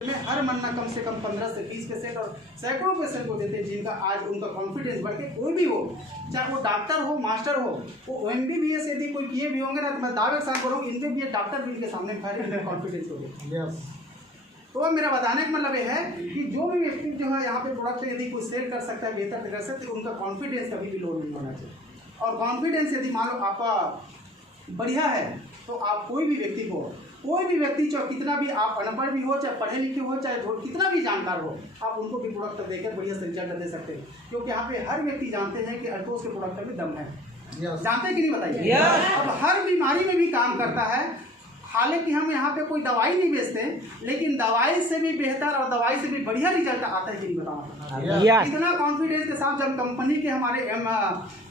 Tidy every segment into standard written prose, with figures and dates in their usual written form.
में हर महीना कम से कम 15 से 20% और सैकड़ों पेशेंट को देते हैं जिनका आज उनका कॉन्फिडेंस बढ़ के कोई भी हो, चाहे वो डॉक्टर हो, मास्टर हो, वो MBBS यदि कोई किए भी होंगे ना, तो मैं दावे के साथ बोलूँ इनके भी डॉक्टर भी इनके सामने खड़े कॉन्फिडेंस हो गए। तो मेरा बताने का मतलब ये है कि जो भी व्यक्ति जो है यहाँ पे प्रोडक्ट यदि कोई सेल कर सकता है बेहतर तरीके से, तो उनका कॉन्फिडेंस कभी भी लो नहीं होना चाहिए। और कॉन्फिडेंस यदि मान लो आपका बढ़िया है तो आप कोई भी व्यक्ति चाहे कितना भी आप अनपढ़ भी हो, चाहे पढ़े लिखे हो, चाहे कितना भी जानकार हो, आप उनको भी प्रोडक्ट देकर बढ़िया से रिजल्ट दे सकते हैं। क्योंकि यहाँ पे हर व्यक्ति जानते हैं कि अल्टोस के प्रोडक्ट में दम है। जानते हैं कि नहीं बताइए? अब हर बीमारी में भी काम करता है। हालांकि हम यहाँ पे कोई दवाई नहीं बेचते, लेकिन दवाई से भी बेहतर और दवाई से भी बढ़िया रिजल्ट आता है कि नहीं बताओ। इतना कॉन्फिडेंस के साथ जब कंपनी के हमारे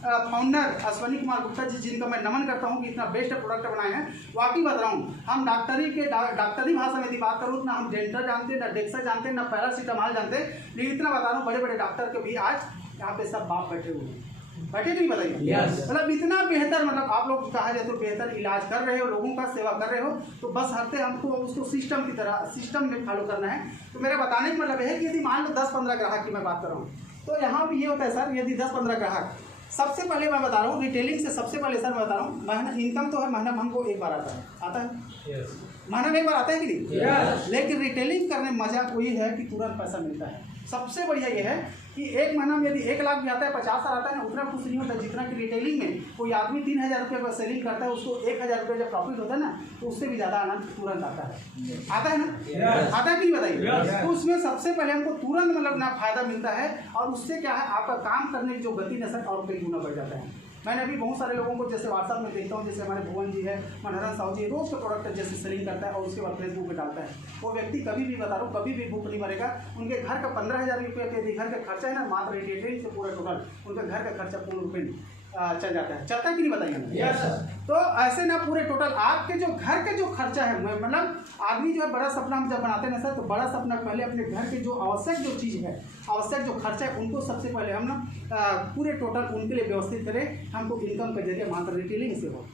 फाउंडर अश्वनी कुमार गुप्ता जी, जिनका मैं नमन करता हूँ कि इतना बेस्ट प्रोडक्ट बनाए हैं, वाकई बता रहा हूँ, हम डॉक्टरी भाषा में यदि बात करूँ ना हम डेंटर जानते हैं, ना डेक्सा जानते हैं, ना पैरासीटामॉल जानते हैं, लेकिन इतना बता रहा हूँ बड़े बड़े डॉक्टर के भी आज यहाँ पे सब बाप बैठे हुए हैं। बैठे नहीं बताइए। मतलब इतना बेहतर, मतलब आप लोग कहा जाए तो बेहतर इलाज कर रहे हो, लोगों का सेवा कर रहे हो, तो बस हफ्ते हमको उसको सिस्टम की तरह सिस्टम में फॉलो करना है। तो मेरा बताने का मतलब है कि यदि मान लो 10-15 ग्राहक की मैं बात कर रहा हूँ, तो यहाँ भी ये होता है सर, यदि 10-15 ग्राहक, सबसे पहले मैं बता रहा हूँ रिटेलिंग से सबसे पहले सर मैं बता रहा हूँ, महीना इनकम तो है, महीना हमको एक बार आता है महीना में एक बार आता है कि नहीं? लेकिन रिटेलिंग करने मजा कोई है कि तुरंत पैसा मिलता है। सबसे बढ़िया ये है कि एक महीना में यदि 1 लाख भी आता है, 50,000 आता है ना, उतना कुछ नहीं होता जितना कि रिटेलिंग में कोई आदमी 3,000 रुपये का सेलिंग करता है, उसको 1,000 रुपये जब प्रॉफिट होता है ना, तो उससे भी ज़्यादा आनंद तुरंत आता है ना? आता है कि नहीं बताइए? तो उसमें सबसे पहले हमको तुरंत मतलब ना फायदा मिलता है, और उससे क्या है आपका काम करने की जो गति नशा और कई गुना बढ़ जाता है। मैंने अभी बहुत सारे लोगों को जैसे व्हाट्सएप में देखता हूँ, जैसे हमारे भुवन जी है, मनोहरन साहू जी, रोज़ का प्रोडक्ट जैसे सेलिंग करता है और उसके बाद फेसबुक पे डालता है। वो व्यक्ति कभी भी बता रहा हूँ कभी भी भूख नहीं मरेगा। उनके घर का 15,000 रुपये के घर का खर्चा है ना, मात्र रिटेलिंग से पूरा टोटल उनका घर का खर्चा पूर्ण रूप में चल जाता है। चलता है कि नहीं बताइए? तो ऐसे ना पूरे टोटल आपके जो घर के जो खर्चा है, मतलब आदमी जो है बड़ा सपना हम जब बनाते हैं ना सर, तो बड़ा सपना पहले अपने घर के जो आवश्यक जो चीज़ है, आवश्यक जो खर्चा है, उनको सबसे पहले हम ना पूरे टोटल उनके लिए व्यवस्थित करें। हमको इनकम के जरिए मात्र रिटेलिंग से हो,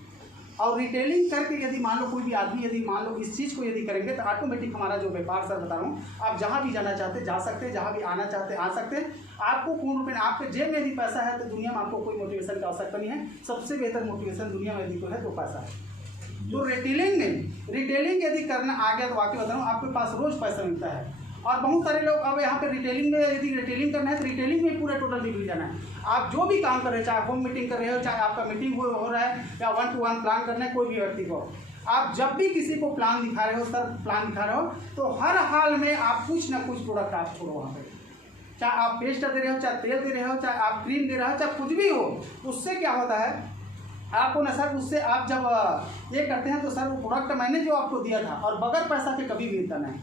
और रिटेलिंग करके यदि मान लो कोई भी आदमी यदि मान लो इस चीज़ को यदि करेंगे तो ऑटोमेटिक हमारा जो व्यापार सर बता रहा हूँ, आप जहाँ भी जाना चाहते जा सकते हैं, जहाँ भी आना चाहते आ सकते हैं। आपको पूर्ण रूप में आपके जेब में यदि पैसा है तो दुनिया में आपको कोई मोटिवेशन की आवश्यकता नहीं है। सबसे बेहतर मोटिवेशन दुनिया में यदि कोई है तो पैसा है। तो रिटेलिंग यदि करना आ गया तो वाकई बता रहा हूँ आपके पास रोज़ पैसा मिलता है। और बहुत सारे लोग अब यहाँ पे रिटेलिंग में यदि रिटेलिंग करना है तो रिटेलिंग में पूरा टोटल निकल जाना है। आप जो भी काम कर रहे हैं, चाहे होम मीटिंग कर रहे हो, चाहे आपका मीटिंग हो रहा है, या 1-to-1 प्लान करना है कोई भी व्यक्ति को, आप जब भी किसी को प्लान दिखा रहे हो, सर प्लान दिखा रहे हो, तो हर हाल में आप कुछ ना कुछ प्रोडक्ट आप छोड़ो वहाँ पे। चाहे आप पेस्ट दे रहे हो, चाहे तेल दे रहे हो, चाहे आप क्रीम दे रहे हो, चाहे कुछ भी हो, उससे क्या होता है आपको ना सर, उससे आप जब ये करते हैं तो सर वो प्रोडक्ट मैंने जो आपको दिया था और बगैर पैसा के कभी भी मिलता नहीं।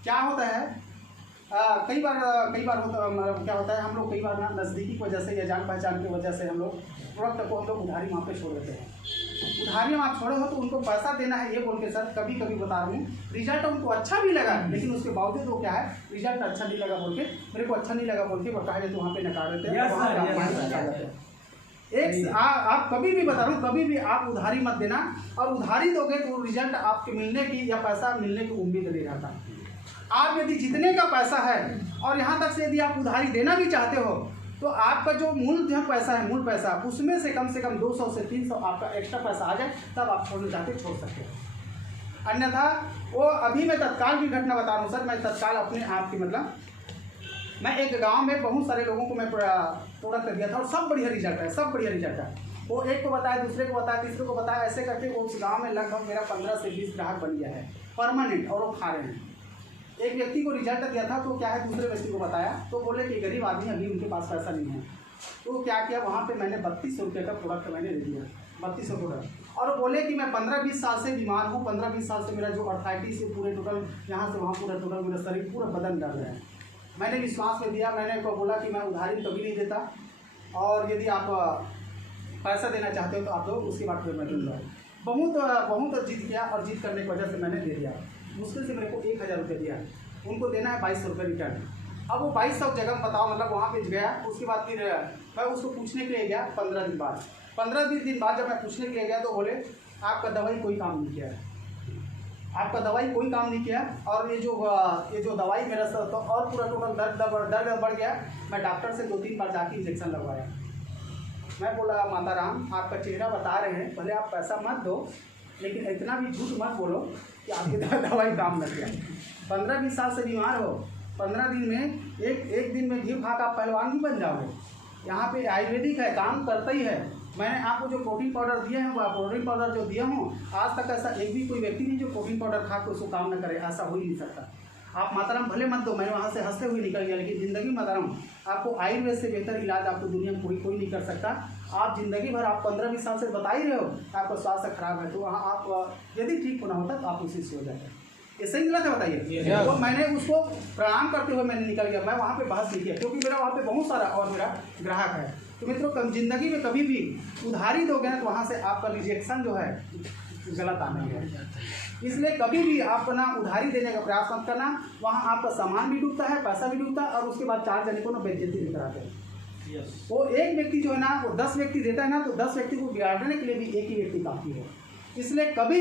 क्या होता है कई बार होता मतलब क्या होता है, हम लोग कई बार ना नज़दीकी की वजह से या जान पहचान की वजह से हम लोग प्रोडक्ट को हम लोग उधारी वहाँ पे छोड़ देते हैं। उधारी में आप छोड़े हो तो उनको पैसा देना है ये बोल के सर, कभी कभी बता रहा हूँ रिजल्ट उनको अच्छा भी लगा, लेकिन उसके बावजूद वो क्या है रिजल्ट अच्छा नहीं लगा बोल के, मेरे को अच्छा नहीं लगा बोल के कहा जाए तो वहाँ पे नकार देते हैं। आप कभी भी बता रहा हूँ, कभी भी आप उधारी मत देना, और उधारी दोगे तो रिजल्ट आपके मिलने की या पैसा मिलने की उम्मीद नहीं रहता। आप यदि जितने का पैसा है और यहाँ तक से यदि आप उधारी देना भी चाहते हो तो आपका जो मूल जो पैसा है, मूल पैसा, उसमें से कम 200 से 300 आपका एक्स्ट्रा पैसा आ जाए तब आप छोड़ना चाहते छोड़ सकते हो। अन्यथा वो अभी मैं तत्काल की घटना बता रहा हूँ सर, मैं तत्काल अपने आप की मतलब मैं एक गांव में बहुत सारे लोगों को मैं प्रोडक्ट दिया था और सब बढ़िया रिजल्ट है, सब बढ़िया रिजल्ट है। वो एक को बताया, दूसरे को बताया, तीसरे को बताया, ऐसे करके वो उस गाँव में लगभग मेरा 15 से 20 ग्राहक बन गया है परमानेंट, और वो खा रहे हैं। एक व्यक्ति को रिजल्ट दिया था तो क्या है दूसरे व्यक्ति को बताया, तो बोले कि गरीब आदमी अभी उनके पास पैसा नहीं है, तो क्या किया वहाँ पे मैंने 3200 रुपये का प्रोडक्ट मैंने दे दिया, 3200 प्रोडक्ट। और बोले कि मैं 15-20 साल से बीमार हूँ, 15-20 साल से मेरा जो अर्थराइटिस है पूरे टोटल यहाँ से वहाँ पूरा टोटल मेरा शरीर पूरा बदन डर रहा है। मैंने विश्वास में दिया, मैंने को बोला कि मैं उधारी कभी नहीं देता, और यदि आप पैसा देना चाहते हो तो आप लोग उसके बाद फिर मैं दूँगा। बहुत जीत किया, और जीत करने की वजह से मैंने दे दिया। मुश्किल से मेरे को 1,000 रुपये दिया, उनको देना है 2200 रुपये रिटर्न। अब वो 2200 जगह बताओ, मतलब वहाँ पे गया, उसके बाद फिर मैं उसको पूछने के लिए गया 15 दिन बाद। 15-20 दिन बाद जब मैं पूछने के लिए गया तो बोले आपका दवाई कोई काम नहीं किया है। आपका दवाई कोई काम नहीं किया, और ये जो दवाई मेरा तो और पूरा टोटल दर्द बढ़ गया। मैं डॉक्टर से 2-3 बार जाके इंजेक्शन लगवाया। मैं बोला माता राम आपका चेहरा बता रहे हैं, भले आप पैसा मत दो लेकिन इतना भी झूठ मत बोलो कि आपकी दवाई काम लग गया। 15-20 साल से बीमार हो, 15 दिन में एक दिन में घी खा का पहलवान भी बन जाओगे। यहाँ पे आयुर्वेदिक है, काम करता ही है। मैंने आपको जो प्रोटीन पाउडर दिए हैं, वो प्रोटीन पाउडर जो दिया हूँ, आज तक ऐसा एक भी कोई व्यक्ति नहीं जो प्रोटीन पाउडर खा के उसको काम न करे, ऐसा हो ही नहीं सकता। आप माताराम भले मत दो, मैंने वहाँ से हंसते हुए निकल गया, लेकिन ज़िंदगी माताराम आपको आयुर्वेद से बेहतर इलाज आपको दुनिया में कोई नहीं कर सकता। आप ज़िंदगी भर आप 15-20 साल से बता ही रहे हो आपका स्वास्थ्य खराब है, तो वहाँ आप यदि ठीक होना होता तो आप उसी से हो जाए। ये सही गलत है बताइए? तो मैंने उसको प्रणाम करते हुए मैंने निकल गया, मैं वहाँ पे बहस नहीं किया, क्योंकि मेरा वहाँ पे बहुत सारा और मेरा ग्राहक है। तो मित्रों ज़िंदगी में कभी भी उधारी दोगे ना तो वहाँ से आपका रिजेक्शन जो है गलत आना है। इसलिए कभी भी आप ना उधारी देने का प्रयास मत करना, वहाँ आपका सामान भी डूबता है, पैसा भी डूबता है, और उसके बाद 4 जने को ना बेइज्जती भी कराते हैं। वो एक व्यक्ति जो है ना वो 10 व्यक्ति देता है ना, तो 10 व्यक्ति को बिगाड़ने के लिए भी एक ही व्यक्ति काफ़ी है। इसलिए कभी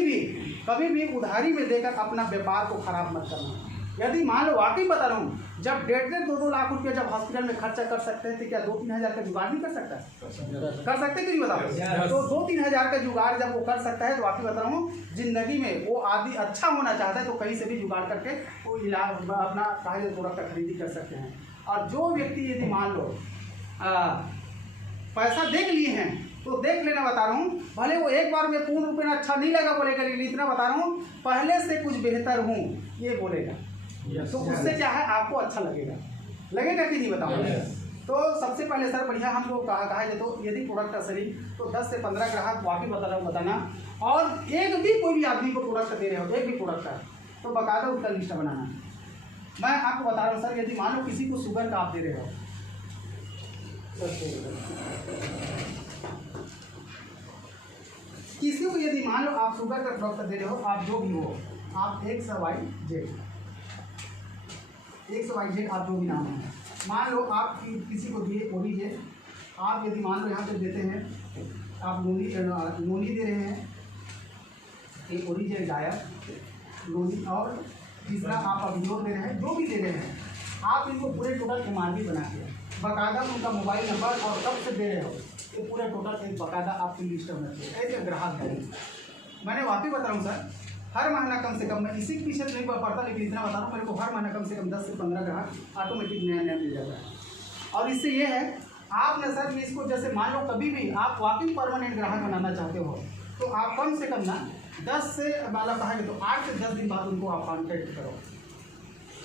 भी उधारी में देकर अपना व्यापार को खराब मत करना। यदि मान लो वाकई बता रहा हूँ, जब 1.5-2 लाख रुपया जब हॉस्पिटल में खर्चा कर सकते हैं तो क्या 2-3 हज़ार का जुगाड़ नहीं कर सकता? कर सकते कि नहीं बताओ? तो 2-3 हज़ार का जुगाड़ जब वो कर सकता है तो वाकई बता रहा हूँ, जिंदगी में वो आदमी अच्छा होना चाहता है तो कहीं से भी जुगाड़ करके वो इलाज अपना काहे प्रोडक्ट का खरीदी कर सकते हैं। और जो व्यक्ति यदि मान लो पैसा देख लिए हैं तो देख लेना, बता रहा हूँ, भले वो एक बार में पूर्ण रूप में अच्छा नहीं लगा बोलेगा, लेकिन इतना बता रहा हूँ पहले से कुछ बेहतर हूँ ये बोलेगा, तो उससे क्या है आपको अच्छा लगेगा कि नहीं बताओ? तो सबसे पहले सर बढ़िया हम लोग कहा है तो यदि प्रोडक्ट का सही तो 10 से 15 ग्राहक वाकई बताना, और एक भी कोई भी आदमी को प्रोडक्ट दे रहे हो, एक भी प्रोडक्ट का तो बाकायदा उसका लिस्ट बनाना। मैं आपको बता रहा हूँ सर, यदि मान लो किसी को शुगर का आप दे रहे हो, किसी को यदि मान लो आप शुगर का प्रोडक्ट दे रहे हो, आप जो भी हो, आप XYZ आप जो भी नाम है, मान लो आप किसी को दिए ओरिजेन, आप यदि मान लो यहाँ पे देते हैं आप नोनी दे रहे हैं, एक ओरिजेन डायर नोनी, और तीसरा आप अभियोग दे रहे हैं, जो भी दे रहे हैं आप इनको पूरे टोटल MRP बना के बाकायदा उनका मोबाइल नंबर और कब से दे रहे हो ये पूरे टोटल एक बाकायदा आपकी लिस्ट होना चाहिए। ऐसे ग्राहक है, मैंने वाकई बता रहा हूँ सर, हर महीना कम से कम, मैं इसी के पीछे नहीं पड़ता लेकिन इतना बता रहा हूँ, मेरे को हर महीना कम से कम 10 से 15 ग्राहक ऑटोमेटिक नया मिल जाता है। और इससे ये है आप न सर इसको जैसे मान लो कभी भी आप वाकई परमानेंट ग्राहक बनाना चाहते हो तो आप कम से कम ना 10 से मतलब कहेंगे तो 8 से 10 दिन बाद उनको आप कॉन्टेक्ट करो।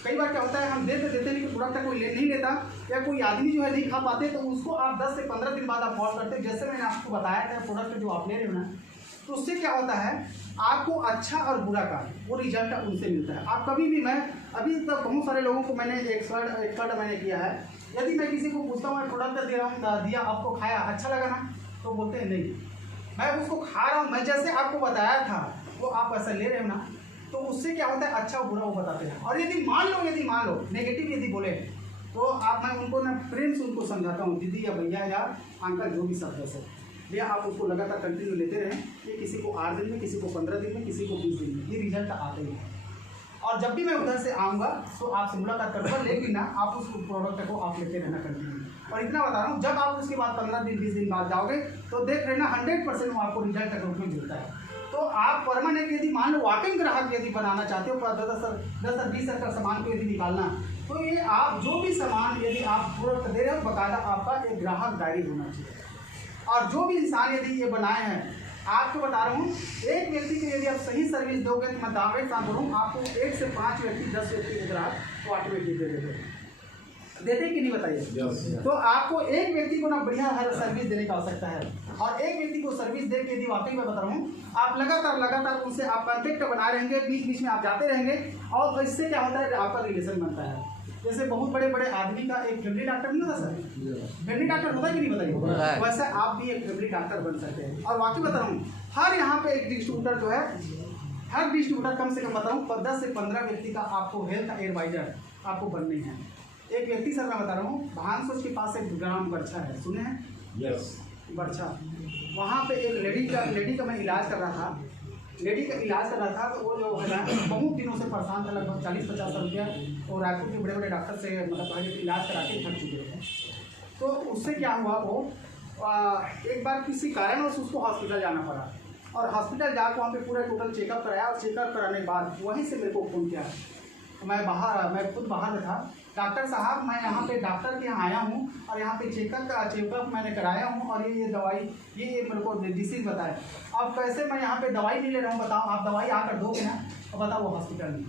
कई बार क्या होता है हम देते लेकिन प्रोडक्ट कोई नहीं लेता, या कोई आदमी जो है नहीं खा पाते, तो उसको आप 10 से 15 दिन बाद आप कॉल करते हैं। जैसे मैंने आपको बताया था प्रोडक्ट जो आप ले रहे हो ना, तो उससे क्या होता है आपको अच्छा और बुरा का वो रिजल्ट उनसे मिलता है। आप कभी भी, मैं अभी तक बहुत सारे लोगों को मैंने एक्सपर्ट मैंने किया है, यदि मैं किसी को पूछता हूँ प्रोडक्ट दे रहा हूँ दिया आपको खाया अच्छा लगा ना, तो बोलते हैं नहीं, मैं उसको खा रहा हूँ, मैं जैसे आपको बताया था वो आप ऐसा ले रहे हो ना, तो उससे क्या होता है अच्छा बुरा वो बताते हैं। और यदि मान लो नेगेटिव यदि बोले तो आप मैं उनको ना प्रेम से उनको समझाता हूँ, दीदी या भैया या अंकल जो भी शब्द से भैया आप उसको लगातार कंटिन्यू लेते रहें, ये किसी को 8 दिन में, किसी को 15 दिन में, किसी को 20 दिन में, ये रिजल्ट आते ही है। और जब भी मैं उधर से आऊँगा तो आपसे मुलाकात करूँगा, लेकिन ना आप उस प्रोडक्ट को आप लेते रहना कंटिन्यू। और इतना बता रहा हूँ जब आप उसके बाद 15 दिन 20 दिन बाद जाओगे तो देख लेना 100% आपको रिजल्ट के रूप में मिलता है। तो आप परमानेंट यदि मान लो वाकिंग ग्राहक यदि बनाना चाहते हो, 10-20 का सामान को यदि निकालना, तो ये आप जो भी सामान यदि आप प्रोडक्ट दे रहे हो बकायदा आपका एक ग्राहक डायरी होना चाहिए। और जो भी इंसान यदि ये बनाए हैं, आपको बता रहा हूँ एक व्यक्ति को यदि आप सही सर्विस दोगे तो मैं दावे साथ बोलूँ आपको 1 से 5 व्यक्ति 10 व्यक्ति के ग्राहक तो ऑटोमेटिक दे देते कि नहीं बताइए? तो आपको एक व्यक्ति को ना बढ़िया हर सर्विस देने की आवश्यकता है, और एक व्यक्ति को सर्विस दे के यदि वाकई मैं बता रहा हूँ आप लगातार उनसे आप कॉन्टेक्ट बना रहेंगे, बीच बीच में आप जाते रहेंगे, और इससे क्या होता है आपका रिलेशन बनता है। जैसे बहुत बड़े आदमी का एक फैमिली डॉक्टर नहीं होता सर, फैमिली डॉक्टर होता है कि नहीं बताइए? वैसे आप भी एक फैमिली डॉक्टर बन सकते हैं। और वाकई बता रहा हूँ हर यहाँ पे एक डिस्ट्रीब्यूटर जो है, हर डिस्ट्रीब्यूटर कम से कम बता रहा हूँ 10 से 15 व्यक्ति का आपको हेल्थ एडवाइजर आपको बननी है। एक व्यक्ति सर मैं बता रहा हूँ भानसोच के पास एक ग्राम बरछा है, सुने हैं? यस, बरछा, वहाँ पे एक लेडी का मैं इलाज कर रहा था। लेडी का इलाज कर रहा था, तो वो जो है ना बहुत दिनों से परेशान था, लगभग 40-50 रुपया और रायपुर के बड़े बड़े डॉक्टर से मतलब इलाज करा के थक चुके थे। तो उससे क्या हुआ, वो एक बार किसी कारणवश उसको हॉस्पिटल जाना पड़ा और हॉस्पिटल जाकर वहाँ पे पूरा टोटल चेकअप कराया और चेकअप कराने के बाद वहीं से मेरे को फ़ोन किया। मैं खुद बाहर में था, डॉक्टर साहब मैं यहाँ पे डॉक्टर के यहाँ आया हूँ और यहाँ पे चेकअप मैंने कराया हूँ और ये दवाई ये मेरे को डिसीज बताए, अब कैसे मैं यहाँ पे दवाई नहीं ले रहा हूँ, बताओ आप दवाई आकर दोगे ना? और बताओ वो हॉस्पिटल में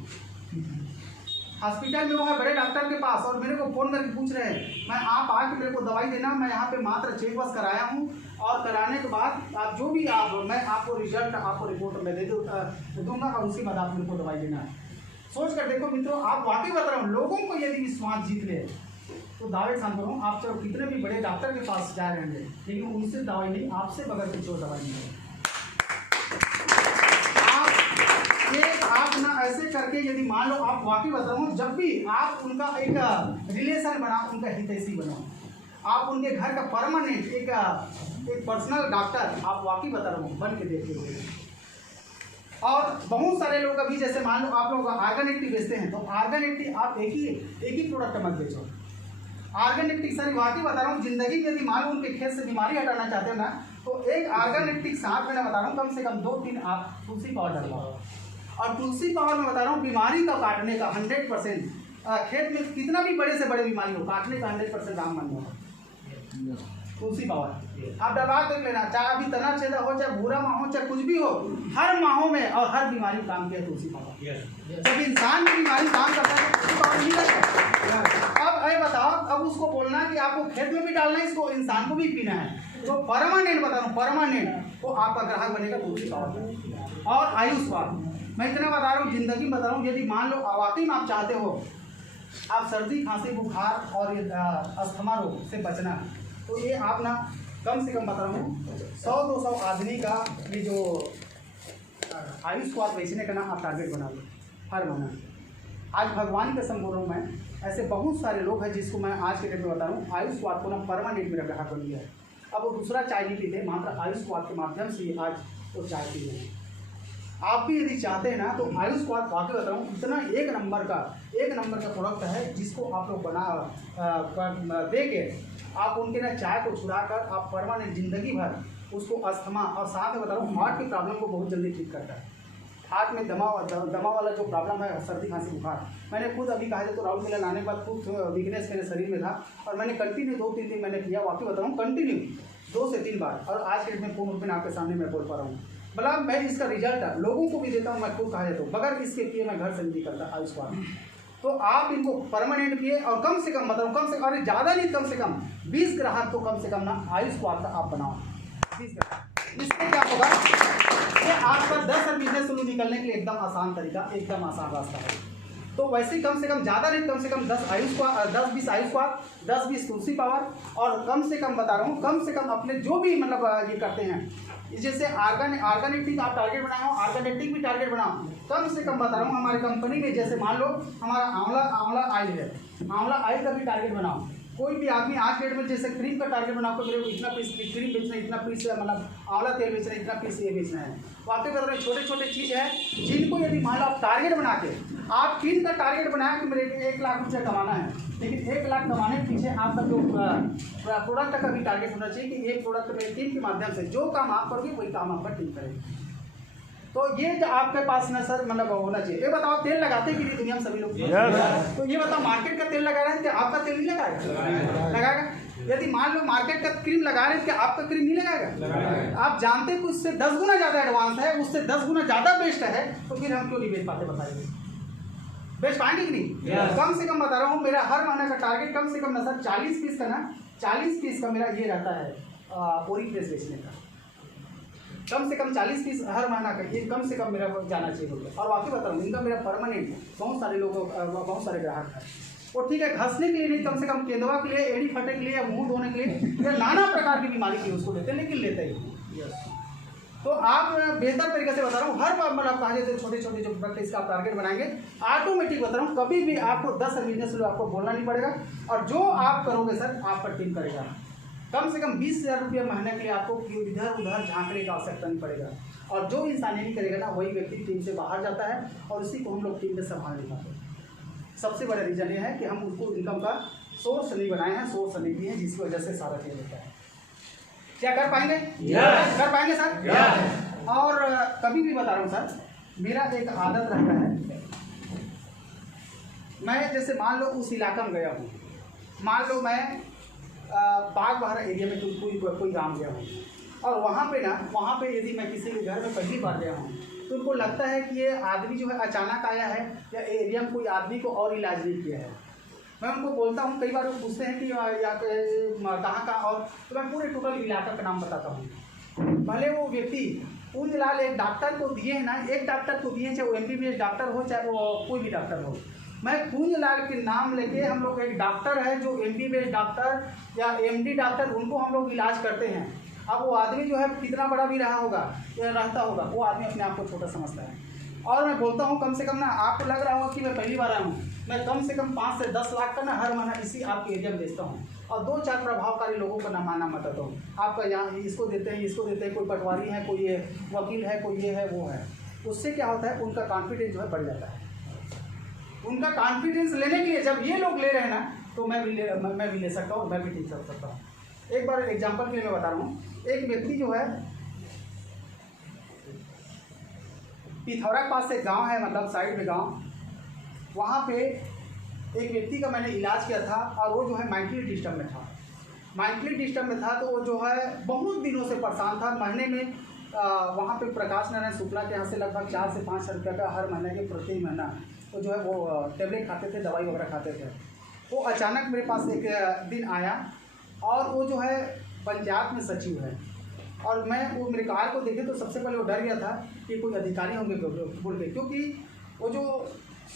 वो है बड़े डॉक्टर के पास और मेरे को फ़ोन करके पूछ रहे हैं मैं आप आके मेरे को दवाई देना, मैं यहाँ पे मात्र चेक बस कराया हूँ और कराने के बाद आप जो भी मैं आपको रिजल्ट आपको रिपोर्ट में दे दूँगा और उसके बाद आप मेरे को दवाई देना है। सोच कर देखो मित्रों, आप वाकई बता रहा हूँ, लोगों को यदि विश्वास जीत ले तो दावे साथ करूँ आप चाहे कितने भी बड़े डॉक्टर के पास जा रहे हैं लेकिन उनसे दवाई नहीं, आपसे बगैर कुछ और दवाई नहीं है। आप ना ऐसे करके यदि मान लो आप वाकई बता रहा हूँ, जब भी आप उनका एक रिलेशन बनाओ, उनका हितैषी बनाओ, आप उनके घर का परमानेंट एक पर्सनल डॉक्टर आप वाकई बता रहा हूँ बन के देखते हुए। और बहुत सारे लोग अभी जैसे मान लो आप लोग ऑर्गेनिक बेचते हैं, तो ऑर्गेनिक आप एक ही प्रोडक्ट मत बेचो। ऑर्गेनिक सर वाकई बता रहा हूँ, जिंदगी में यदि मान लो उनके खेत से बीमारी हटाना चाहते हो ना, तो एक ऑर्गेनिक साथ में बता रहा हूँ कम से कम 2-3 आप तुलसी पाउडर डलवाओ। और तुलसी पाउडर में बता रहा हूँ बीमारी का काटने का 100%, खेत में कितना भी बड़े से बड़े बीमारी हो काटने का 100% काम बन होगा तुलसी पाउडर। आप दबा देख लेना, चाहे अभी तना छेदा हो, चाहे भूरा माह हो, चाहे कुछ भी हो, हर माहों में और हर बीमारी काम किया तुलसी पाउडर। जब इंसान की बीमारी काम करता है तो तुलसी पाउडर नहीं लगता। अब अरे बताओ, अब उसको बोलना कि आपको खेत में भी डालना है, इसको इंसान को भी पीना है, तो परमानेंट बता रहा हूँ, परमानेंट वो आपका ग्राहक बनेगा तुलसी पाउडर। और आयुष्वाद मैं इतना बता रहा हूँ, जिंदगी बता रहा हूँ, यदि मान लो वाकई में आप चाहते हो आप सर्दी खांसी बुखार और अस्थमा रोग से बचना, तो ये आप ना कम से कम बता रहा हूँ 100-200 आदमी का ये जो आयुष्वाद बेचने का ना आप टारगेट बना लो हर महीना। आज भगवान के कसम बोल रहा हूँ मैं, ऐसे बहुत सारे लोग हैं जिसको मैं आज के डेट में बता रहा हूँ आयुष्वाद को ना परमानेंट मेरा ग्राहक बन गया है। अब वो दूसरा चाय नहीं पीते, मात्र आयुष्वाद के माध्यम से आज वो चाय पी रहे हैं। आप भी यदि चाहते हैं ना तो आयुष्वाद वाकई बता रहा हूँ इतना एक नंबर का प्रोडक्ट है, जिसको आप लोग बना दे के आप उनके ना चाय को छुड़ा कर आप परमानेंट जिंदगी भर उसको अस्थमा और साथ में बता रहा हूँ हार्ट की प्रॉब्लम को बहुत जल्दी ठीक करता है। हार्ट में दमा वाला जो प्रॉब्लम है, सर्दी खांसी बुखार, मैंने खुद अभी कहा जाए तो राउंड मेला लाने के बाद खुद वीकनेस मेरे शरीर में था और मैंने कंटिन्यू 2-3 दिन मैंने किया, वाकई बता रहा हूँ कंटिन्यू 2 से 3 बार, और आज के डेट में फोन आपके सामने मैं बोल पा रहा हूँ। मतलब मैं इसका रिजल्ट लोगों को भी देता हूँ, मैं खुद कहा जाता हूँ, बगैर इसके किए मैं घर से नहीं करता आयुष्मान। तो आप इनको परमानेंट किए और कम से कम बताऊँ, कम से कम, अरे ज़्यादा नहीं, कम से कम 20 ग्राहक तो कम से कम ना आयुष्मान का आप बनाओ 20 ग्राहक। इससे क्या होगा, ये आपका 10 बिजनेस शुरू निकलने के लिए एकदम आसान तरीका, एकदम आसान रास्ता है। तो वैसे ही कम से कम ज़्यादा नहीं, कम से कम 10-20 आयुष्मान, 10-20 तुलसी पावर, और कम से कम बता रहा हूँ, कम से कम अपने जो भी मतलब ये करते हैं, जैसे ऑर्गेनिक आप टारगेट बनाए हो, ऑर्गेनिक भी टारगेट बनाओ। कम से कम बता रहा हूँ हमारी कंपनी में जैसे मान लो हमारा आंवला आयल है, आंवला आयल का भी टारगेट बनाओ। कोई भी आदमी आज के डेट में जैसे क्रीम का टारगेट बनाओ तो मेरे को इतना पीस क्रीम बेचना है, इतना पीस मतलब आंवला तेल बेचना है, इतना पीस ये बेचना है। वाकई बता रहे छोटे छोटे चीज़ है जिनको यदि मान लो आप टारगेट बना के, आप क्रीम का टारगेट बनाया कि मेरे 1 लाख रुपये कमाना है, लेकिन 1 लाख कमाने के पीछे आपका जो प्रोडक्ट का भी टारगेट होना चाहिए कि एक प्रोडक्ट में टीम के माध्यम से जो काम आप करोगे वही काम आपका टीम करेगी। तो ये जो आपके पास ना सर मतलब होना चाहिए। ये बताओ तेल लगाते हैं कि नहीं दुनिया में सभी लोग? तो ये बताओ मार्केट का तेल लगा रहे हैं क्या आपका तेल नहीं लगाएगा? लगाएगा। यदि मान लो मार्केट का क्रीम लगा रहे हैं क्या आपका क्रीम नहीं लगाएगा? आप जानते कि उससे 10 गुना ज़्यादा एडवांस है, उससे 10 गुना ज़्यादा बेस्ट है, तो फिर हम क्यों नहीं बेच पाते बताइए? बेच पाएंगे कि नहीं? कम से कम बता रहा हूँ मेरा हर महीने का टारगेट कम से कम ना सर 40 पीस का ना, 40 पीस का मेरा ये रहता है पूरी प्रेस बेचने का। कम से कम 40 पीस हर महीना का, ये कम से कम मेरा जाना चाहिए बोलिए। और वाकई बता रहा हूँ इनका मेरा परमानेंट बहुत सारे लोगों बहुत सारे ग्राहक हैं। और ठीक है, घसने के लिए नहीं, कम से कम केंदवा के लिए, एड़ी फटे के लिए, या मुंह धोने के लिए, या नाना प्रकार की बीमारी की उसको लेते हैं, लेकिन लेते ही। तो आप बेहतर तरीके से बता रहा हूँ हर बार मतलब कहा जाए छोटे छोटे जो प्रोडक्ट इसका आप टारगेट बनाएंगे, ऑटोमेटिक बता रहा हूँ कभी भी आपको 10 बिजनेस आपको बोलना नहीं पड़ेगा, और जो आप करोगे सर आपका टीम करेगा। कम से कम 20,000 रुपये महीने के लिए आपको इधर उधर झांकने की आवश्यकता नहीं पड़ेगा। और जो इंसान ये नहीं करेगा ना, वही व्यक्ति टीम से बाहर जाता है और उसी को हम लोग टीम में संभाल नहीं पाते। सबसे बड़ा रीज़न ये है कि हम उसको इनकम का सोर्स नहीं बनाए हैं, सोर्स नहीं दिए हैं, जिसकी वजह से सारा चीज होता है। क्या कर पाएंगे? कर पाएंगे सर? और कभी भी बता रहा हूँ सर, मेरा एक आदत रहता है, मैं जैसे मान लो उस इलाका में गया हूँ, मान लो मैं बाग बहारा एरिया में कोई गाँव गया हूँ, और वहाँ पे यदि मैं किसी के घर में पहली बार गया हूँ तो उनको लगता है कि ये आदमी जो है अचानक आया है या एरिया में कोई आदमी को और इलाज नहीं किया है। मैं उनको बोलता हूँ, कई बार वो पूछते हैं कि कहाँ और तो मैं पूरे टोटल इलाका का नाम बताता हूँ। भले वो व्यक्ति पूंजलाल एक डॉक्टर को दिए हैं ना, एक डॉक्टर को दिए, चाहे वो MBBS डॉक्टर हो चाहे वो कोई भी डॉक्टर हो, मैं पूंजलाल के नाम लेके हम लोग एक डॉक्टर है जो MBBS डॉक्टर या MD डॉक्टर, उनको हम लोग इलाज करते हैं। अब वो आदमी जो है कितना बड़ा भी रहा होगा या रहता होगा, वो आदमी अपने आप को छोटा समझता है। और मैं बोलता हूँ कम से कम ना, आपको लग रहा होगा कि मैं पहली बार आया हूँ, मैं कम से कम 5 से 10 लाख का ना हर महीना इसी आपके एरिया में बेचता हूँ, और 2-4 प्रभावकारी लोगों का नाम बताता हूँ। आपका यहाँ इसको देते हैं, कोई पटवारी है, कोई ये वकील है, कोई ये है वो है। उससे क्या होता है, उनका कॉन्फिडेंस जो है बढ़ जाता है। उनका कॉन्फिडेंस लेने के लिए जब ये लोग ले रहे हैं ना, तो मैं भी ले सकता हूँ, मैं भी ठीक कर सकता हूँ। एक बार एग्जाम्पल के लिए मैं बता रहा हूँ, एक व्यक्ति जो है पिथौरा के पास एक गांव है, मतलब साइड में गांव, वहाँ पे एक व्यक्ति का मैंने इलाज किया था, और वो जो है मेंटली डिस्टर्ब में था। तो वो जो है बहुत दिनों से परेशान था। महीने में वहाँ पे प्रकाश नारायण शुक्ला के यहाँ से लगभग 4 से 5 रुपये का हर महीने के प्रति महीना तो जो है वो टेबलेट खाते थे, दवाई वगैरह खाते थे। वो अचानक मेरे पास एक दिन आया, और वो जो है पंचायत में सचिव है, और मैं वो मेरे कार को देखे तो सबसे पहले वो डर गया था कि कोई अधिकारी होंगे बोल के, क्योंकि वो जो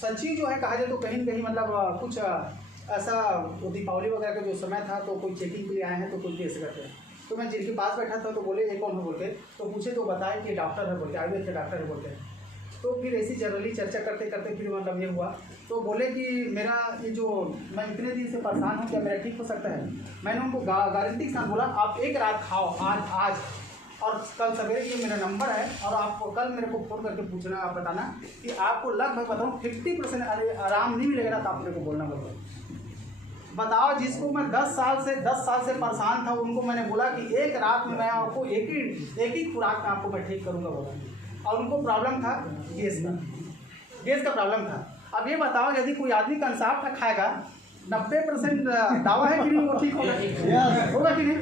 सचिव जो है कहा जाए तो कहीं न कहीं मतलब कुछ ऐसा, वो दीपावली वगैरह का जो समय था तो कोई चेकिंग के लिए आए हैं तो कुछ भी ऐसे करते हैं। तो मैं जिनके पास बैठा था तो बोले ये कौन हो बोल के, तो पूछे तो बताए कि डॉक्टर है बोल के, आयुर्वेद के डॉक्टर है बोल के। तो फिर ऐसी जनरली चर्चा करते करते फिर मतलब ये हुआ, तो बोले कि मेरा ये जो मैं इतने दिन से परेशान हूँ, क्या मेरा ठीक हो सकता है? मैंने उनको गारंटी के साथ बोला, आप एक रात खाओ आज और कल सवेरे ये मेरा नंबर है, और आपको कल मेरे को फ़ोन करके पूछना, आप बताना कि आपको लगभग बताऊँ 50% आराम नहीं मिलेगा ना, तो आप मेरे को बोलना बताओ। जिसको मैं 10 साल से परेशान था, उनको मैंने बोला कि एक रात में मैं आपको एक ही खुराक में आपको मैं ठीक करूँगा बोला। और उनको प्रॉब्लम था गैस का प्रॉब्लम था। अब ये बताओ, यदि कोई आदमी कंसाप का खाएगा, 90% दावा है कि नहीं वो ठीक होगा कि नहीं?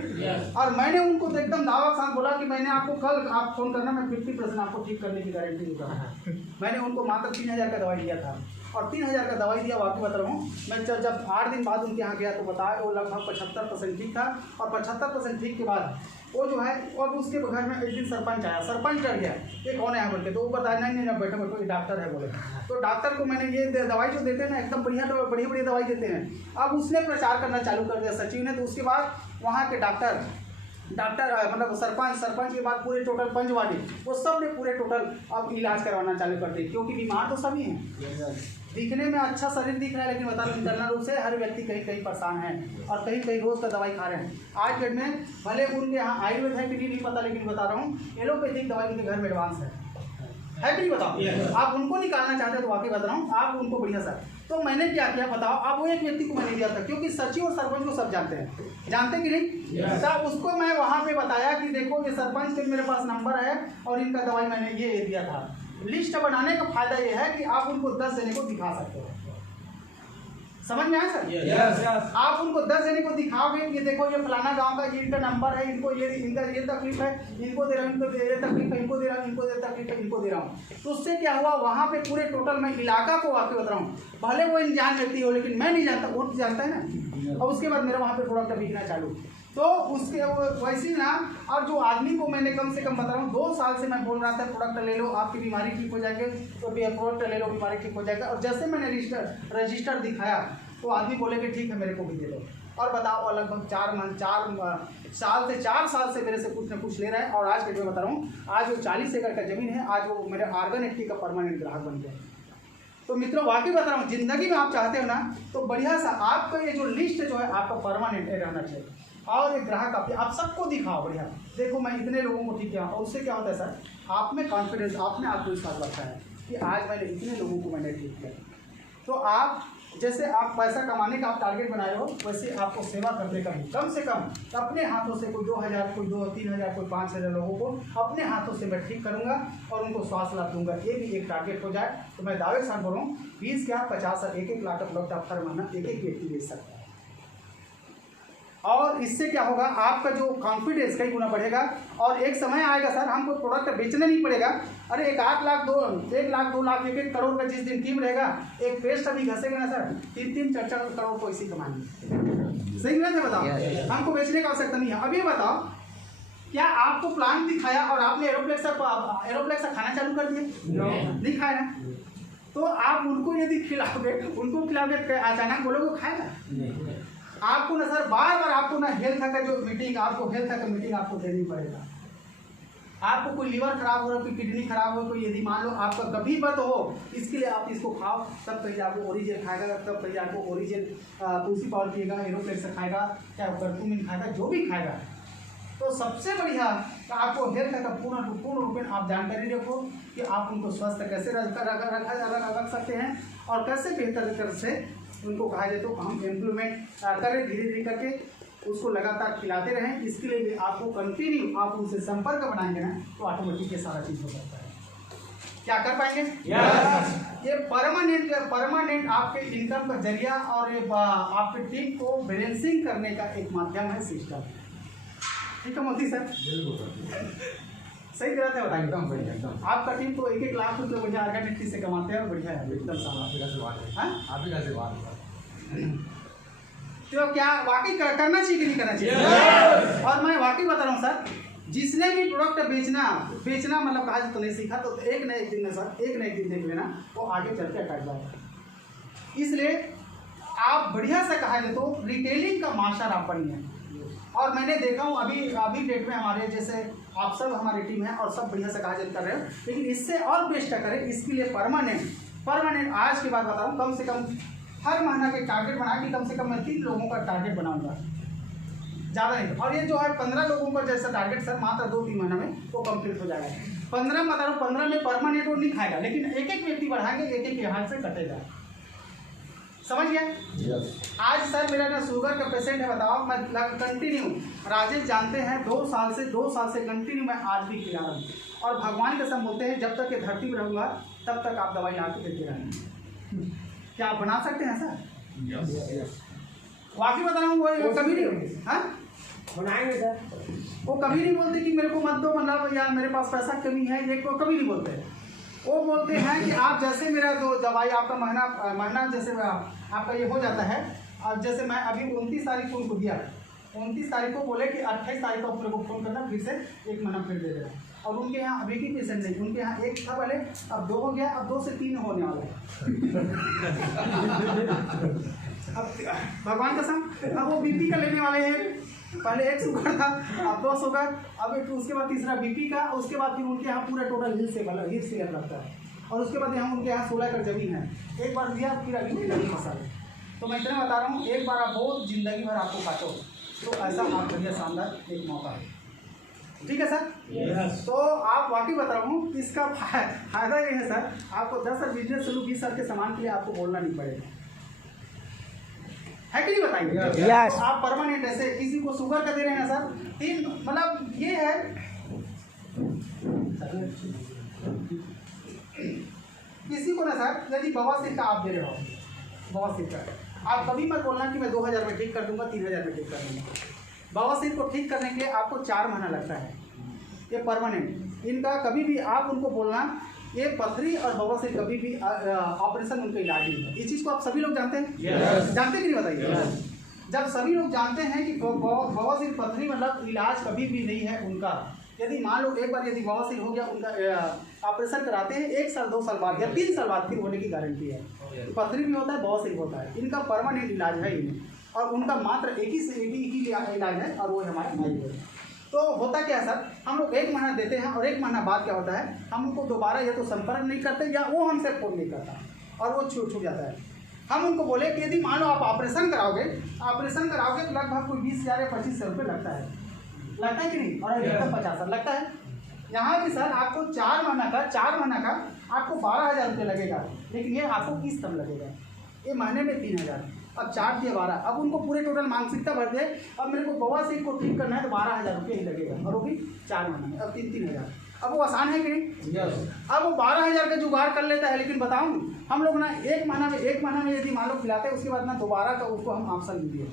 और मैंने उनको तो एकदम दावा के साथ बोला कि मैंने आपको कल आप फ़ोन करना, मैं 50% आपको ठीक करने की गारंटी दूँगा। मैंने उनको मात्र 3000 का दवाई दिया था, और 3000 का दवाई दिया। वाकई बता रहा हूँ, मैं जब 8 दिन बाद उनके यहाँ गया तो बताया वो लगभग 75% ठीक था, और 75% ठीक के बाद वो जो है, और उसके घर में एक दिन सरपंच आया, सरपंच डर गया ये कौन है बोल के, तो वो बताया नहीं बैठो ये डॉक्टर है बोले। तो डॉक्टर को मैंने ये दवाई जो देते हैं ना, एकदम बढ़िया दवाई देते हैं। अब उसने प्रचार करना चालू कर दिया सचिव ने, तो उसके बाद वहाँ के डॉक्टर मतलब सरपंच के बाद पूरे टोटल पंचवाड़ी वो सब ने पूरे टोटल अब इलाज करवाना चालू कर दी, क्योंकि बीमार तो सभी हैं। दिखने में अच्छा शरीर दिख रहा है, लेकिन बता इंटरनल रूप से हर व्यक्ति कहीं परेशान है, और कहीं रोज़ का दवाई खा रहे हैं। आज डेट में भले उनके यहाँ आयुर्वेद है कि नहीं पता, लेकिन बता रहा हूँ एलोपैथिक दवाई उनके घर में एडवांस है कि नहीं बताओ? आप उनको निकालना चाहते हैं तो वाकई बता रहा हूँ, आप उनको बढ़िया सर। तो मैंने क्या किया बताओ, अब वो एक व्यक्ति को मैंने दिया था, क्योंकि सचिव और सरपंच को सब जानते कि नहीं? तो उसको मैं वहाँ पे बताया कि देखो ये सरपंच के मेरे पास नंबर है, और इनका दवाई मैंने ये दिया था। लिस्ट बनाने का फायदा ये है कि आप उनको 10 जने को दिखा सकते हो। समझ में आया सर? yes. आप उनको 10 जने को दिखाओगे कि देखो ये फलाना गांव का इनका नंबर है, इनको इनका ये तकलीफ है, इनको दे रहा हूँ, इनको ये तकलीफ है, इनको दे रहा हूँ, इनको ये तकलीफ है, इनको दे रहा हूँ। तो उससे क्या हुआ, वहाँ पे पूरे टोटल मैं इलाका को वाकई बता रहा हूँ, भले वो अनजान व्यक्ति हो, लेकिन मैं नहीं जानता, वो जानता है ना। और उसके बाद मेरा वहाँ पे प्रोडक्ट बिकना चालू, तो उसके वैसे ही ना। और जो आदमी को मैंने कम से कम बता रहा हूँ 2 साल से मैं बोल रहा था प्रोडक्ट ले लो आपकी बीमारी ठीक हो जाएगी, तो प्रोडक्ट ले लो बीमारी ठीक हो जाएगा। और जैसे मैंने रजिस्टर दिखाया तो आदमी बोले कि ठीक है मेरे को भी दे दो। और बताओ लगभग 4 साल से मेरे से कुछ ना कुछ ले रहा है। और आज के जो बता रहा हूँ, आज वो 40 एकड़ का ज़मीन है, आज वो मेरे आर्गन 80 का परमानेंट ग्राहक बन गया। तो मित्रों वाकई बता रहा हूँ, जिंदगी में आप चाहते हो ना, तो बढ़िया सा आपका ये जो लिस्ट जो है आपका परमानेंट रहना चाहिए। और एक ग्राहक आप सबको दिखाओ बढ़िया, देखो मैं इतने लोगों को ठीक किया। और उससे क्या होता है सर, आप में कॉन्फिडेंस, आप में आत्मविश्वास बढ़ता है कि आज मैंने इतने लोगों को मैंने ठीक किया। तो आप जैसे आप पैसा कमाने का आप टारगेट बनाए हो, वैसे आपको सेवा करने का भी कम से कम अपने हाथों से कोई 2000, कोई 3000, कोई 5000 लोगों को अपने हाथों से मैं ठीक करूंगा और उनको स्वास्थ्य लाभ दूंगा। ये भी एक टारगेट हो जाए तो मैं दावे के साथ बोल रहा हूँ 20 क्या 50 1 लाख का प्रोडक्ट आप हर महीना एक व्यक्ति बेच सकता है। और इससे क्या होगा, आपका जो कॉन्फिडेंस कई गुना बढ़ेगा। और एक समय आएगा सर, हमको प्रोडक्ट बेचना नहीं पड़ेगा। अरे 1 लाख 2 लाख 1 करोड़ का जिस दिन टीम रहेगा, एक पेस्ट अभी घसेगा ना सर, 3 4 करोड़ को इसी कमाएंगे। सही नहीं है? बताओ, हमको बेचने का आवश्यकता नहीं है। अब ये बताओ, क्या आपको प्लान दिखाया और आपने एरोप्लेक्स का खाना चालू कर दिया? नहीं खाया ना। तो आप उनको यदि खिलाओगे, अचानक बोलोगे खाएगा? आपको ना सर बार बार आपको ना हेल्थ का जो मीटिंग, आपको हेल्थ का मीटिंग आपको देनी पड़ेगा। आपको कोई लीवर खराब हो रहा है, कोई किडनी खराब हो, कोई यदि मान लो आपका कभी बंद हो, इसके लिए आप इसको खाओ, तब कहीं आपको ओरिजिन खाएगा, तब कहीं आपको ओरिजिन तुलसी पाउडर पिएगा, एरोप्लेक्स खाएगा, क्या कर्क्यूमिन खाएगा, जो भी खाएगा। तो सबसे बढ़िया आपको हेल्थ का पूर्ण रूप में आप जानकारी रखो कि आप उनको स्वस्थ कैसे रख सकते हैं और कैसे बेहतर तरह से उनको कहा जाए तो हम इम्प्लीमेंट करें, धीरे धीरे करके उसको लगातार खिलाते रहें। इसके लिए भी आपको कंटिन्यू आप उनसे संपर्क बनाएंगे ना, तो ऑटोमेटिक ये सारा चीज़ हो सकता है। क्या कर पाएंगे? ये परमानेंट आपके इनकम का जरिया और ये आपके टीम को बैलेंसिंग करने का एक माध्यम है, सिस्टम। ठीक है मोदी सर? सही तरह से बताइए। आपका टीम तो 1 लाख रुपये बढ़िया ऑर्गेनिक से कमाते हैं, बढ़िया है एकदम सारा। तो क्या वाकई करना चाहिए कि नहीं करना चाहिए? और मैं वाकई बता रहा हूँ सर, जिसने भी प्रोडक्ट बेचना मतलब कहा तो नहीं सीखा, तो एक न एक दिन में सर, एक न एक दिन देख लेना वो आगे चल के अटक जाएगा। इसलिए आप बढ़िया से कहा जाए तो रिटेलिंग का मास्टर आप बनिए। और मैंने देखा हूँ अभी डेट में हमारे जैसे आप सब हमारी टीम है और सब बढ़िया से कहा जाए कर रहे हो, लेकिन इससे और बेस्ट करें। इसके लिए परमानेंट आज की बात बताऊँ, कम से कम हर महीना के टारगेट बना के कम से कम मैं 3 लोगों का टारगेट बनाऊंगा, ज़्यादा नहीं। और ये जो है 15 लोगों का जैसा टारगेट सर मात्र 2-3 महीना में वो कंप्लीट हो जाएगा। 15 बता रहा हूँ, 15 में परमानेंट वो नहीं खाएगा, लेकिन एक व्यक्ति बढ़ाएंगे, एक हाथ से कटेगा। समझ गया? आज सर मेरा ना शुगर का पेशेंट है, बताओ मैं कंटिन्यू, राजेश जानते हैं 2 साल से कंटिन्यू मैं आज भी खिला रहा हूँ। और भगवान कसम बोलते हैं जब तक ये धरती में रहूँगा तब तक आप दवाई ला के देते रहेंगे। क्या आप बना सकते हैं सर? वाकई बता रहा हूँ, वो कभी नहीं बनाएंगे सर, वो कभी नहीं बोलते कि मेरे को मत दो, मतलब या मेरे पास पैसा कमी है, ये को कभी नहीं बोलते। वो बोलते हैं कि आप जैसे मेरा जो दवाई आपका महीना जैसे आपका ये हो जाता है, अब जैसे मैं अभी 29 तारीख को उनको दिया, 29 तारीख को बोले कि 28 तारीख को अपने को फ़ोन करना, फिर से 1 महीना फिर दे देना। और उनके यहाँ अभी की पेशेंट नहीं, उनके यहाँ 1 था पहले, अब 2 हो गया, अब 2 से 3 होने वाला है। अब भगवान कसम, अब वो बीपी का लेने वाले हैं। पहले 1 शुगर था, अब 2 शुगर, अब उसके बाद तीसरा बीपी का, उसके बाद फिर उनके यहाँ पूरा टोटल हिल से लगता है। और उसके बाद यहाँ उनके यहाँ 16 एकड़ जमीन है। एक बार दिया फिर अभी नहीं फंसा। तो मैं इतना बता रहा हूँ, एक बार आप बहुत जिंदगी भर आपको काटो, तो ऐसा आप बढ़िया शानदार एक मौका है। ठीक है सर? yes. तो आप वाकई बता रहा हूँ, इसका फायदा ये है सर, आपको 10 साल बिजनेस शुरू 20 साल के सामान के लिए आपको बोलना नहीं पड़ेगा, है कि नहीं बताइए? yes. तो आप परमानेंट ऐसे किसी को शुगर का दे रहे हैं ना सर, 3 मतलब ये है, किसी को ना सर यदि बवासीर का आप दे रहे हो, बवासीर का आप कभी मत बोलना कि मैं 2000 में ठीक कर दूंगा, 3000 में ठीक कर दूंगा। बवासीर को ठीक करने के लिए आपको 4 महीना लगता है, ये परमानेंट। इनका कभी भी आप उनको बोलना, ये पथरी और बवासीर कभी भी ऑपरेशन उनका इलाज नहीं है। इस चीज़ को आप सभी लोग जानते हैं? yes. जानते कि नहीं बताइए? जब सभी लोग जानते हैं कि बवासीर पथरी मतलब इलाज कभी भी नहीं है उनका। यदि मान लो एक बार यदि बवासीर हो गया, उनका ऑपरेशन कराते हैं 1 साल 2 साल बाद या 3 साल बाद फिर होने की गारंटी है। पथरी भी होता है, बवासीर होता है, इनका परमानेंट इलाज है इन्हें, और उनका मात्र एक ही इलाज है, और वो है हमारा आयुर्वेद। तो होता क्या है सर, हम लोग 1 महीना देते हैं और 1 महीना बाद क्या होता है, हम उनको दोबारा या तो संपर्क नहीं करते या वो हमसे फ़ोन नहीं करता और वो छूट जाता है। हम उनको बोले कि यदि मान लो आप ऑपरेशन कराओगे तो लगभग कोई 20,000 या 25,000 रुपये लगता है कि नहीं, और 50,000 लगता है। यहाँ भी सर आपको 4 महीना का आपको 12,000 रुपये लगेगा, लेकिन ये आपको किस तरह लगेगा, ये महीने में 3,000, अब 4 दिए 12, अब उनको पूरे टोटल मानसिकता भर दे, अब मेरे को बवासीर को ठीक करना है तो 12,000 रुपये ही लगेगा, और वो भी 4 महीने में, अब 3,000। अब वो आसान है कि नहीं? अब वो 12,000 का जुगाड़ कर लेता है, लेकिन बताऊँ हम लोग ना एक महीना में यदि मान लो खिलाते हैं, उसके बाद ना दोबारा का उसको हम ऑप्शन नहीं दिए,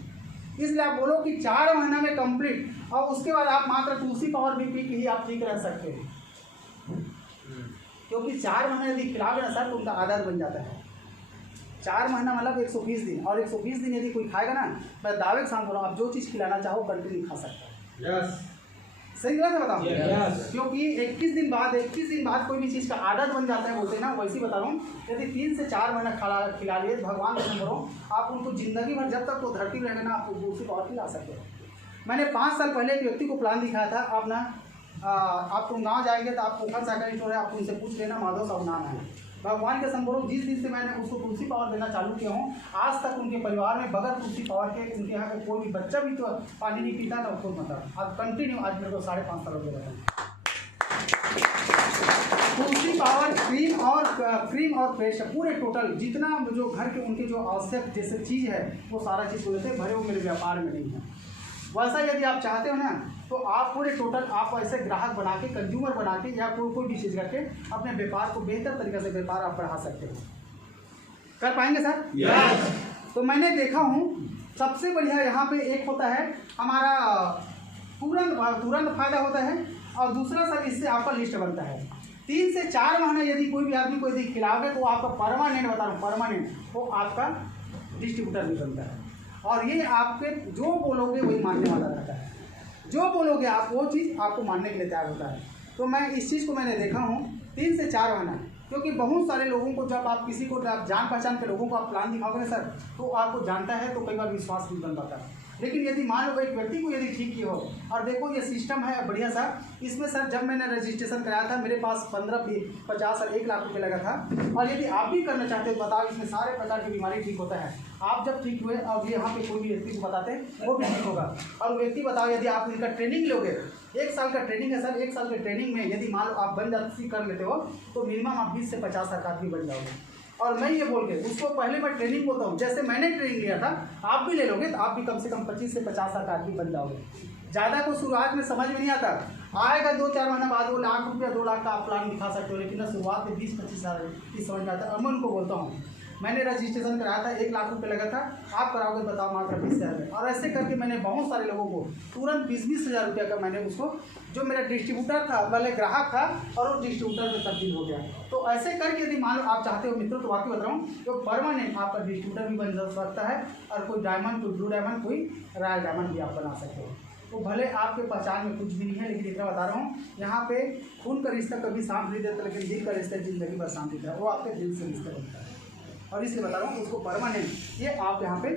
इसलिए आप बोलो कि 4 महीना में कंप्लीट, और उसके बाद आप मात्र तुलसी पावर भी पी के ही आप ठीक रह सकते हैं, क्योंकि 4 महीने यदि खिलाओगे ना सर तो उनका आदत बन जाता है। 4 महीना मतलब 120 दिन, और 120 दिन यदि कोई खाएगा ना, मैं दावे के साथ बोल रहा हूँ, आप जो चीज़ खिलाना चाहो कंटिन्यू खा सकता है। सही बात है, बताओ। क्योंकि 21 दिन बाद कोई भी चीज़ का आदत बन जाता है, बोलते हैं ना, वैसे ही बता रहा हूँ। यदि 3 से 4 महीना खिला लिए भगवान का करो, आप उनको जिंदगी भर जब तक वो धरती में रहेगा ना, आप दूसरी और खिला सकते हो। मैंने 5 साल पहले एक व्यक्ति को प्लान दिखाया था, आप ना आप तुम गाँव जाएंगे तो आप पोखर साइकिल स्टोर है, आप उनसे पूछ लेना, माधव साहब नाम है। भगवान के संबरो जिस दिन से मैंने उसको तुलसी पावर देना चालू किया हूँ, आज तक उनके परिवार में बगैर तुलसी पावर के उनके यहाँ का कोई भी बच्चा भी तो पानी नहीं पीता था, उसको मतलब अब कंटिन्यू आज मेरे को 5.5 साल हो गया है। तुलसी पावर क्रीम और पेस्ट पूरे टोटल जितना जो घर के उनके जो आवश्यक जैसे चीज़ है वो सारा चीज़ बोलते भरे वो मेरे व्यापार में नहीं है। वैसा यदि आप चाहते हो ना तो आप पूरे टोटल आप ऐसे ग्राहक बना के, कंज्यूमर बना के, या कोई भी चीज़ करके अपने व्यापार को बेहतर तरीके से व्यापार आप बढ़ा सकते हो। कर पाएंगे सर? yes. तो मैंने देखा हूँ सबसे बढ़िया यहाँ पे एक होता है हमारा तुरंत फायदा होता है, और दूसरा सर इससे आपका लिस्ट बनता है। 3 से 4 महीने यदि कोई भी आदमी को यदि खिलाओगे तो आपका परमानेंट, बता रहा हूँ परमानेंट, वो आपका डिस्ट्रीब्यूटर भी बनता है, और ये आपके जो बोलोगे वही मानने वाला रहता है। जो बोलोगे आप वो चीज़ आपको मानने के लिए तैयार होता है। तो मैं इस चीज़ को मैंने देखा हूँ 3 से 4 महीना, क्योंकि बहुत सारे लोगों को जब आप किसी को आप जान पहचान के लोगों को आप प्लान दिखाओगे ना सर, तो आपको जानता है तो कई बार विश्वास नहीं बन पाता। लेकिन यदि मान लो एक व्यक्ति को यदि ठीक किया हो, और देखो ये सिस्टम है बढ़िया सा, इसमें सर जब मैंने रजिस्ट्रेशन कराया था मेरे पास 15, 50 और 1 लाख रुपये लगा था। और यदि आप भी करना चाहते हो बताओ, इसमें सारे प्रकार की बीमारी ठीक होता है। आप जब ठीक हुए और ये यहाँ पे कोई भी व्यक्ति को बताते हैं वो भी ठीक होगा। और व्यक्ति बताओ यदि आप इनका ट्रेनिंग लोगे, 1 साल का ट्रेनिंग है सर, 1 साल के ट्रेनिंग में यदि मान लो आप बन जाती कर लेते हो तो मिनिमम आप 20 से 50 साल का आदमी बन जाओगे। और मैं ये बोल के उसको पहले मैं ट्रेनिंग बोलता हूँ, जैसे मैंने ट्रेनिंग लिया था आप भी ले लोगे तो आप भी कम से कम 25 से 50 साल का आदमी बन जाओगे। ज़्यादा को शुरुआत में समझ में नहीं आता, आएगा 2-4 महीना बाद वो लाख रुपया 2 लाख का आप प्लान दिखा सकते हो, लेकिन शुरुआत में 20-25 साल की समझ में आता है। और मैं उनको बोलता हूँ मैंने रजिस्ट्रेशन कराया था 1 लाख रुपये लगा था, आप कराओगे बताओ मात्र 20,000 में। और ऐसे करके मैंने बहुत सारे लोगों को तुरंत 20-20 हज़ार रुपये का मैंने उसको, जो मेरा डिस्ट्रीब्यूटर था पहले ग्राहक था और वो डिस्ट्रीब्यूटर में तब्दील हो गया। तो ऐसे करके यदि मान लो आप चाहते हो मित्रों, तो वाकई बता रहा हूँ तो परमानेंट आपका डिस्ट्रीब्यूटर भी बन सकता है, और कोई डायमंड, कोई ब्लू डायमंड, कोई रॉयल डायमंड भी आप बना सकते हो। तो भले आपके पहचान में कुछ भी नहीं है, लेकिन इतना बता रहा हूँ यहाँ पे खून का रिश्ता कभी सांप नहीं देता, लेकिन दिल का रिश्ता जिंदगी भर सांप देता है, वो आपके दिल से रिश्ता बनता है। और इसलिए बता रहा हूँ उसको परमानेंट, ये आप यहाँ पे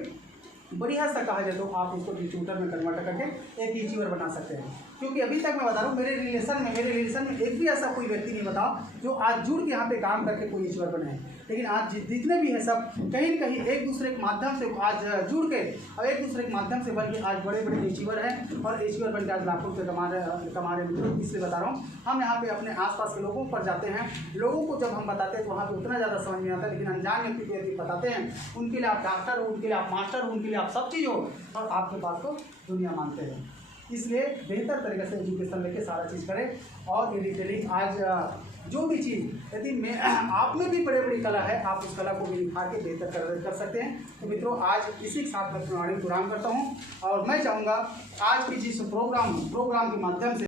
बढ़िया सा कहा जाए तो आप उसको डिस्ट्रीब्यूटर में कन्वर्ट करके एक यूट्यूबर बना सकते हैं। क्योंकि अभी तक मैं बता रहा हूँ मेरे रिलेशन में एक भी ऐसा कोई व्यक्ति नहीं बताओ जो आज जुड़ के यहाँ पे काम करके कोई यूट्यूबर बने हैं। लेकिन आज जितने भी हैं सब कहीं न कहीं एक दूसरे के माध्यम से आज जुड़ के और एक दूसरे के माध्यम से बल्कि आज बड़े बड़े यूट्यूबर हैं और यूट्यूबर बन के आज लाखों रुपये कमा रहे मित्रों। इसलिए बता रहा हूँ हम यहाँ पे अपने आसपास के लोगों पर जाते हैं, लोगों को जब हम बताते हैं तो वहाँ पे उतना ज़्यादा समझ नहीं आता, लेकिन अनजान व्यक्ति को यदि बताते हैं उनके लिए आप डॉक्टर हो, उनके लिए आप मास्टर हो, उनके लिए आप सब चीज़ हो, और आपके बात को दुनिया मानते हैं। इसलिए बेहतर तरीके से एजुकेशन लेके सारा चीज़ करें। और ये रिटेलिंग आज जो भी चीज़ यदि आप में भी बड़ी बड़ी कला है, आप उस कला को भी निखार के बेहतर कर सकते हैं। तो मित्रों आज इसी के साथ मैं अपनी वाणी को विराम करता हूँ, और मैं चाहूँगा आज की जिस प्रोग्राम के माध्यम से